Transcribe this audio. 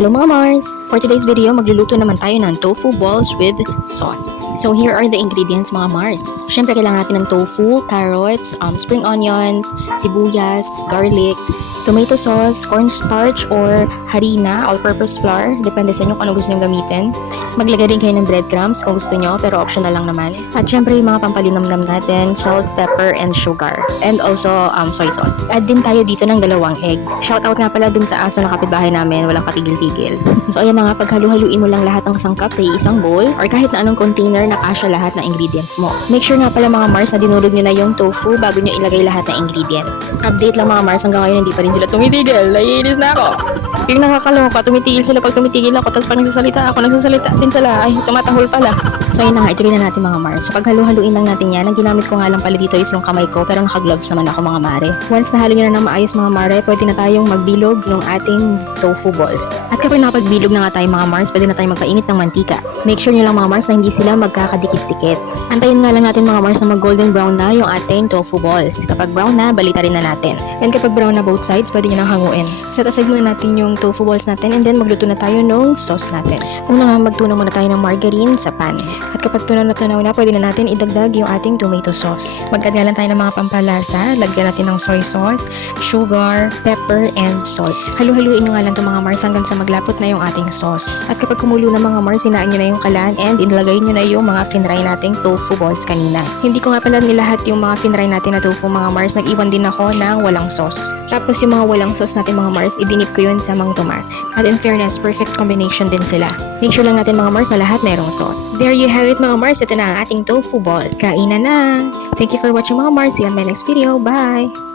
Hello mga Mars! For today's video, magluluto naman tayo ng tofu balls with sauce. So here are the ingredients mga Mars. Siyempre kailangan natin ng tofu, carrots, spring onions, sibuyas, garlic, tomato sauce, cornstarch or harina, all-purpose flour. Depende sa inyo kung ano gusto nyo gamitin. Maglagay din kayo ng breadcrumbs kung gusto nyo, pero optional lang naman. At syempre yung mga pampalinamnam natin, salt, pepper, and sugar. And also soy sauce. Add din tayo dito ng 2 eggs. Shoutout nga pala dun sa aso na kapitbahay namin, walang katigil-tigil. So ayan na nga, paghalu-haluin mo lang lahat ng sangkap sa isang bowl or kahit na anong container na kasya lahat ng ingredients mo. Make sure nga pala mga Mars na dinurog nyo na yung tofu bago nyo ilagay lahat ng ingredients. Update lang mga Mars, hanggang ngayon hindi pa rin sila tumitigil. Naiinis na ako. Yung nakakaloka, tumitigil sila pag tumitigil ako, tapos pag nagsasalita ako, nagsasalita din sila. Ay, tumatahol pala. So ayun na nga, ituloy na natin mga Mars. So paghalu-haluin lang natin yan, ang ginamit ko nga lang pala dito is yung kamay ko, pero naka-gloves naman ako mga mare. Once nahalo nyo na ng maayos mga mare, pwede na tayong magbilog ng ating tofu balls. At kapag nakapagbilog na nga tayo mga Mars, pwede na tayong magpainit ng mantika. Make sure nyo lang mga Mars na hindi sila magkakadikit-dikit. Antayin nga lang natin mga Mars na mag-golden brown na yung ating tofu balls. Kapag brown na, balita rin na natin. And kapag brown na both sides, pwede nyo nang hanguin. Set aside muna natin yung tofu balls natin and then magluto na tayo ng sauce natin. Una nga, magtunaw muna tayo ng margarine sa pan. At kapag tunaw na, pwede na natin idagdag yung ating tomato sauce. Mag-add nga lang tayo ng mga pampalasa. Lagyan natin ng soy sauce, sugar, pepper, and salt. Halu-haluin nyo nga lang itong mga Mars hanggang sa maglapot na yung ating sauce. At kapag kumulo na mga Mars, sinaan nyo na yung kalan and inilagay nyo na yung mga finry nating tofu balls kanina. Hindi ko nga pala nilahat yung mga finry natin na tofu mga Mars. Nag-iwan din ako ng walang sauce. Tapos yung mga walang sauce natin mga Mars, idinip ko yun sa Mang Tomas. At in fairness, perfect combination din sila. Make sure lang natin mga Mars na lahat mayroong sauce. There you have it mga Mars. Ito na ang ating tofu balls. Kainan na! Thank you for watching mga Mars. See you on my next video. Bye!